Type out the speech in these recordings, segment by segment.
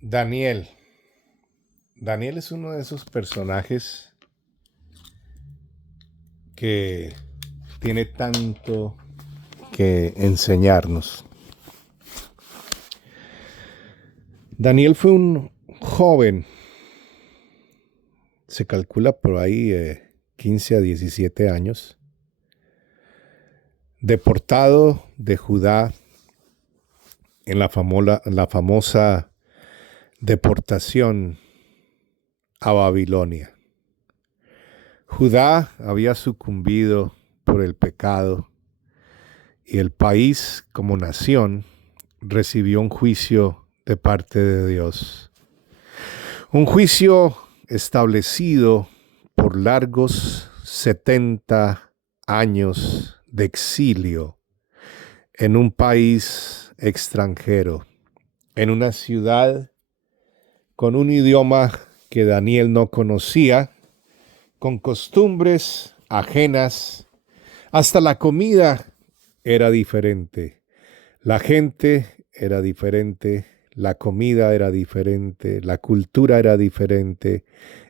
Daniel. Daniel es uno de esos personajes que tiene tanto que enseñarnos. Daniel fue un joven, se calcula por ahí 15 a 17 años, deportado de Judá en la famosa deportación a Babilonia. Judá había sucumbido por el pecado y el país como nación recibió un juicio de parte de Dios. Un juicio establecido por largos 70 años de exilio en un país extranjero, en una ciudad con un idioma que Daniel no conocía, con costumbres ajenas, hasta la comida era diferente, la gente era diferente, la comida era diferente, la cultura era diferente,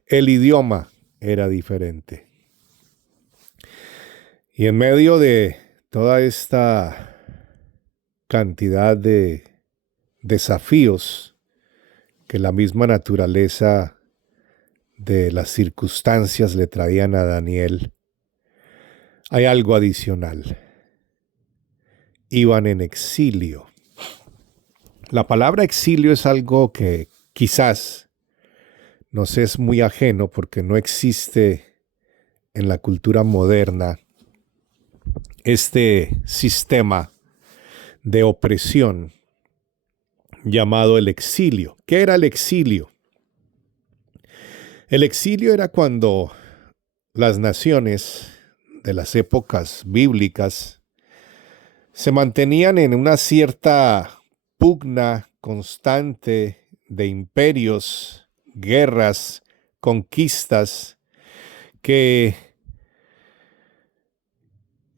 el idioma era diferente. Y en medio de toda esta cantidad de desafíos que la misma naturaleza de las circunstancias le traían a Daniel, hay algo adicional. Iban en exilio. La palabra exilio es algo que quizás nos es muy ajeno porque no existe en la cultura moderna este sistema de opresión llamado el exilio. ¿Qué era el exilio? El exilio era cuando las naciones de las épocas bíblicas se mantenían en una cierta pugna constante de imperios, guerras, conquistas que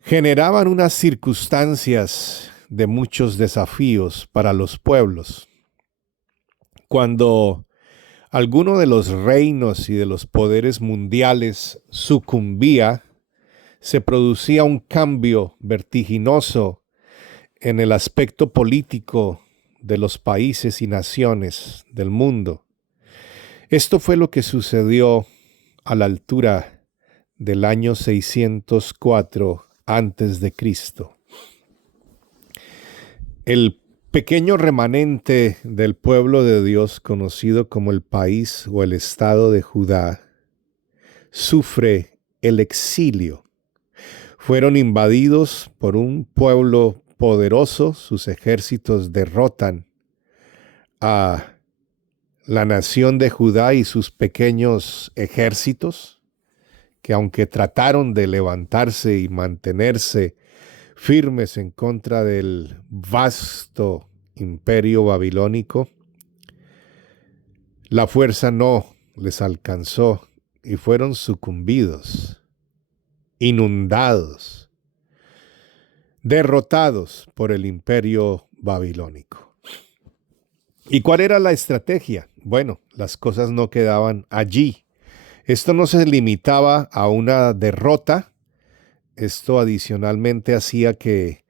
generaban unas circunstancias de muchos desafíos para los pueblos. Cuando alguno de los reinos y de los poderes mundiales sucumbía, se producía un cambio vertiginoso en el aspecto político de los países y naciones del mundo. Esto fue lo que sucedió a la altura del año 604 antes de Cristo. El pequeño remanente del pueblo de Dios, conocido como el país o el estado de Judá, sufre el exilio. Fueron invadidos por un pueblo poderoso, sus ejércitos derrotan a la nación de Judá y sus pequeños ejércitos, que aunque trataron de levantarse y mantenerse firmes en contra del vasto imperio babilónico, la fuerza no les alcanzó y fueron sucumbidos, inundados, derrotados por el imperio babilónico. ¿Y cuál era la estrategia? Bueno, las cosas no quedaban allí. Esto no se limitaba a una derrota. Esto adicionalmente hacía que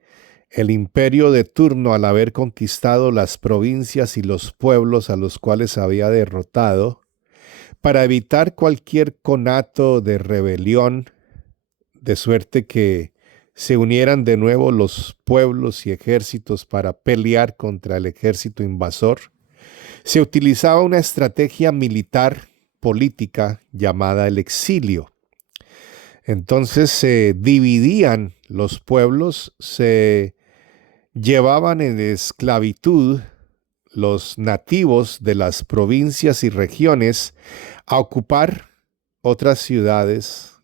el imperio de turno, al haber conquistado las provincias y los pueblos a los cuales había derrotado, para evitar cualquier conato de rebelión, de suerte que se unieran de nuevo los pueblos y ejércitos para pelear contra el ejército invasor, se utilizaba una estrategia militar política llamada el exilio. Entonces se dividían los pueblos, se llevaban en esclavitud los nativos de las provincias y regiones a ocupar otras ciudades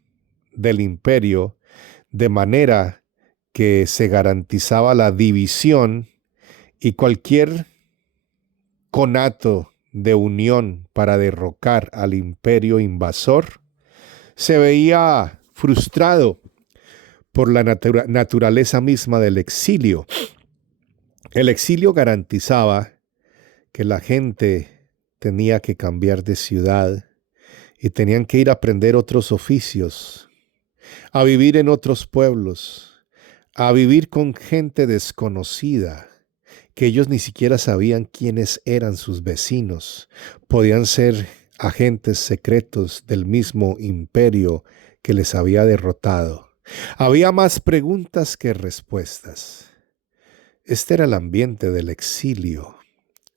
del imperio, de manera que se garantizaba la división y cualquier conato de unión para derrocar al imperio invasor se veía frustrado por la naturaleza misma del exilio. El exilio garantizaba que la gente tenía que cambiar de ciudad y tenían que ir a aprender otros oficios, a vivir en otros pueblos, a vivir con gente desconocida, que ellos ni siquiera sabían quiénes eran sus vecinos. Podían ser agentes secretos del mismo imperio que les había derrotado. Había más preguntas que respuestas. Este era el ambiente del exilio,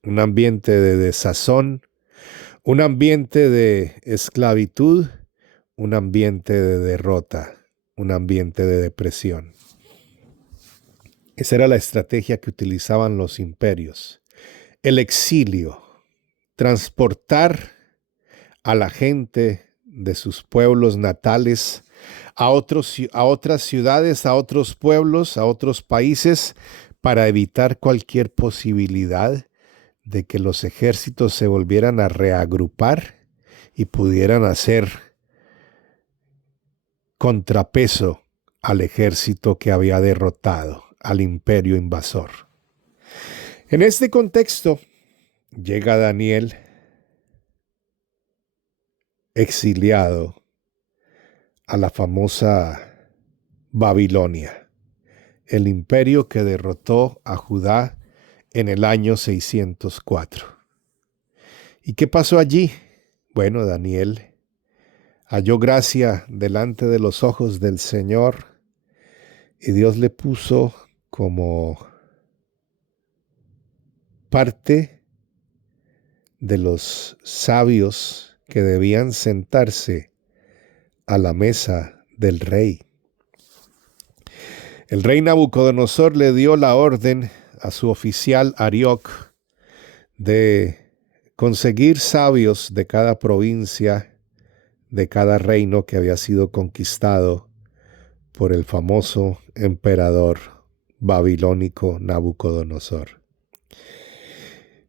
un ambiente de desazón, un ambiente de esclavitud, un ambiente de derrota, un ambiente de depresión. Esa era la estrategia que utilizaban los imperios. El exilio, transportar a la gente de sus pueblos natales a otras ciudades, a otros pueblos, a otros países, para evitar cualquier posibilidad de que los ejércitos se volvieran a reagrupar y pudieran hacer contrapeso al ejército que había derrotado al imperio invasor. En este contexto llega Daniel exiliado a la famosa Babilonia, el imperio que derrotó a Judá en el año 604. ¿Y qué pasó allí? Bueno, Daniel halló gracia delante de los ojos del Señor y Dios le puso como parte de los sabios que debían sentarse a la mesa del rey. El rey Nabucodonosor le dio la orden a su oficial Arioc de conseguir sabios de cada provincia, de cada reino que había sido conquistado por el famoso emperador babilónico Nabucodonosor.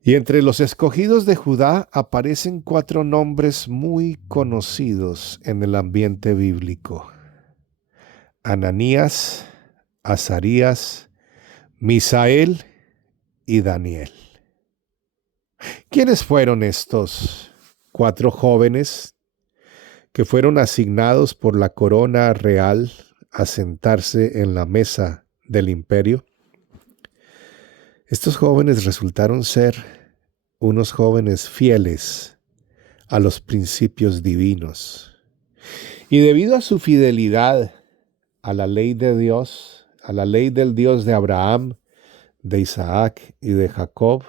Y entre los escogidos de Judá aparecen 4 nombres muy conocidos en el ambiente bíblico: Ananías, Azarías, Misael y Daniel. ¿Quiénes fueron estos 4 jóvenes que fueron asignados por la corona real a sentarse en la mesa del imperio? Estos jóvenes resultaron ser unos jóvenes fieles a los principios divinos. Y debido a su fidelidad a la ley de Dios, a la ley del Dios de Abraham, de Isaac y de Jacob,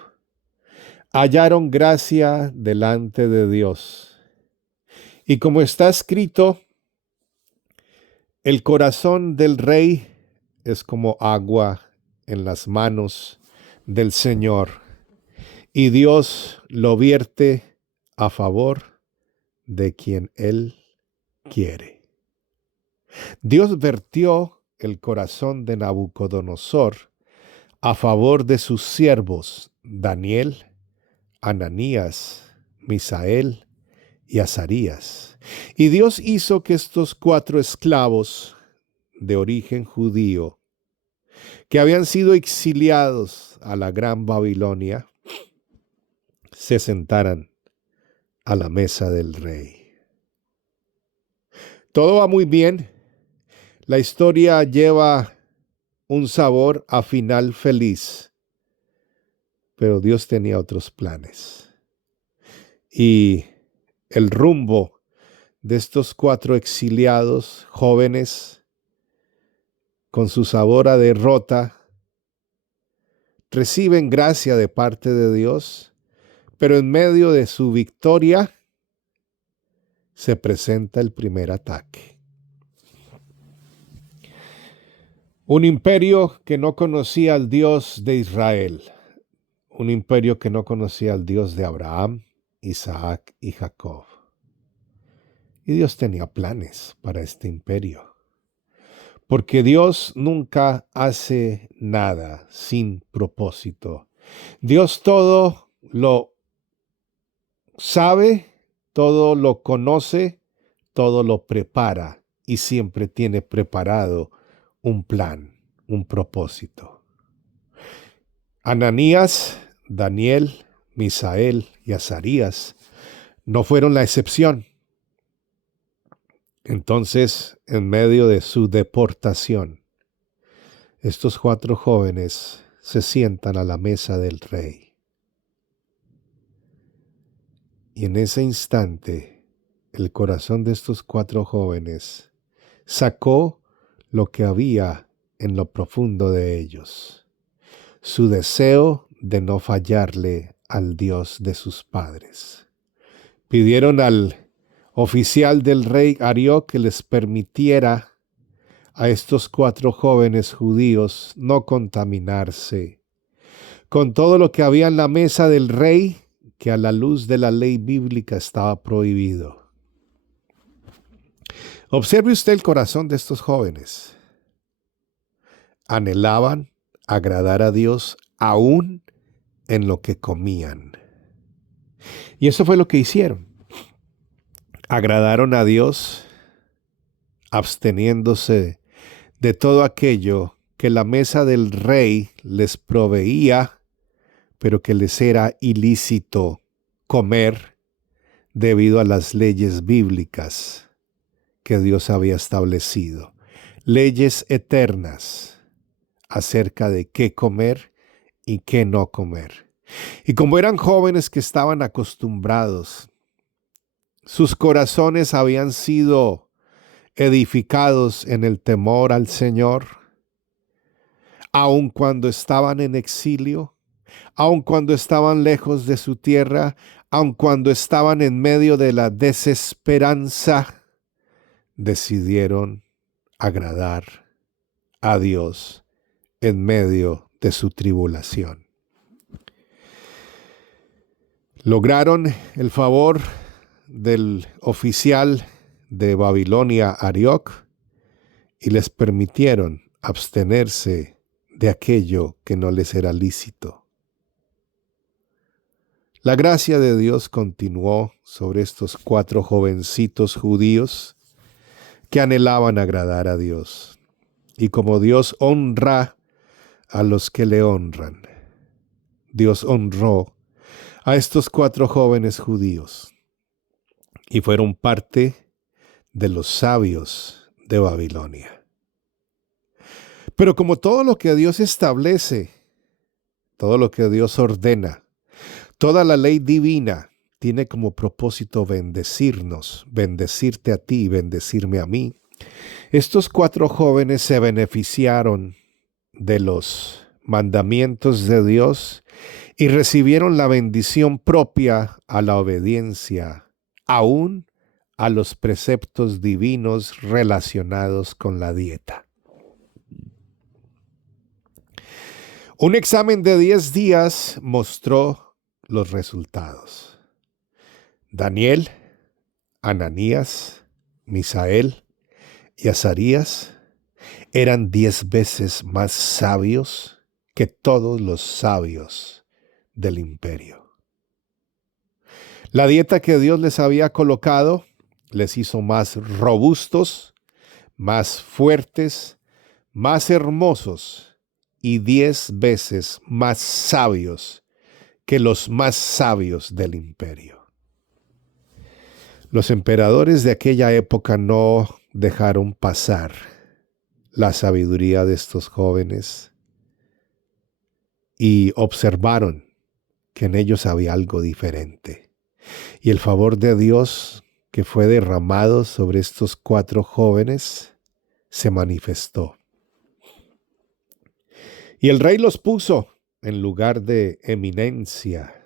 hallaron gracia delante de Dios. Y como está escrito, el corazón del rey es como agua en las manos del Señor, y Dios lo vierte a favor de quien Él quiere. Dios vertió el corazón de Nabucodonosor a favor de sus siervos Daniel, Ananías, Misael y Azarías. Y Dios hizo que estos 4 esclavos de origen judío, que habían sido exiliados a la gran Babilonia, se sentaran a la mesa del rey. Todo va muy bien. La historia lleva un sabor a final feliz, pero Dios tenía otros planes. Y el rumbo de estos 4 exiliados jóvenes, con su sabor a derrota, reciben gracia de parte de Dios, pero en medio de su victoria se presenta el primer ataque. Un imperio que no conocía al Dios de Israel, un imperio que no conocía al Dios de Abraham, Isaac y Jacob. Y Dios tenía planes para este imperio, porque Dios nunca hace nada sin propósito. Dios todo lo sabe, todo lo conoce, todo lo prepara y siempre tiene preparado un plan, un propósito. Ananías, Daniel, Misael y Azarías no fueron la excepción. Entonces, en medio de su deportación, estos 4 jóvenes se sientan a la mesa del rey. Y en ese instante, el corazón de estos 4 jóvenes sacó lo que había en lo profundo de ellos, su deseo de no fallarle al Dios de sus padres. Pidieron al oficial del rey Arioc que les permitiera a estos 4 jóvenes judíos no contaminarse con todo lo que había en la mesa del rey, que a la luz de la ley bíblica estaba prohibido. Observe usted el corazón de estos jóvenes. Anhelaban agradar a Dios aún en lo que comían. Y eso fue lo que hicieron. Agradaron a Dios absteniéndose de todo aquello que la mesa del rey les proveía, pero que les era ilícito comer debido a las leyes bíblicas que Dios había establecido. Leyes eternas acerca de qué comer y qué no comer. Y como eran jóvenes que estaban acostumbrados, sus corazones habían sido edificados en el temor al Señor, aun cuando estaban en exilio, aun cuando estaban lejos de su tierra, aun cuando estaban en medio de la desesperanza, decidieron agradar a Dios en medio de su tribulación. Lograron el favor del oficial de Babilonia, Arioc, y les permitieron abstenerse de aquello que no les era lícito. La gracia de Dios continuó sobre estos 4 jovencitos judíos que anhelaban agradar a Dios. Y como Dios honra a los que le honran, Dios honró a estos 4 jóvenes judíos y fueron parte de los sabios de Babilonia. Pero como todo lo que Dios establece, todo lo que Dios ordena, toda la ley divina tiene como propósito bendecirnos, bendecirte a ti y bendecirme a mí. Estos 4 jóvenes se beneficiaron de los mandamientos de Dios y recibieron la bendición propia a la obediencia, aún a los preceptos divinos relacionados con la dieta. Un examen de 10 días mostró los resultados. Daniel, Ananías, Misael y Azarías eran 10 veces más sabios que todos los sabios del imperio. La dieta que Dios les había colocado les hizo más robustos, más fuertes, más hermosos y 10 veces más sabios que los más sabios del imperio. Los emperadores de aquella época no dejaron pasar la sabiduría de estos jóvenes y observaron que en ellos había algo diferente. Y el favor de Dios que fue derramado sobre estos 4 jóvenes se manifestó. Y el rey los puso en lugar de eminencia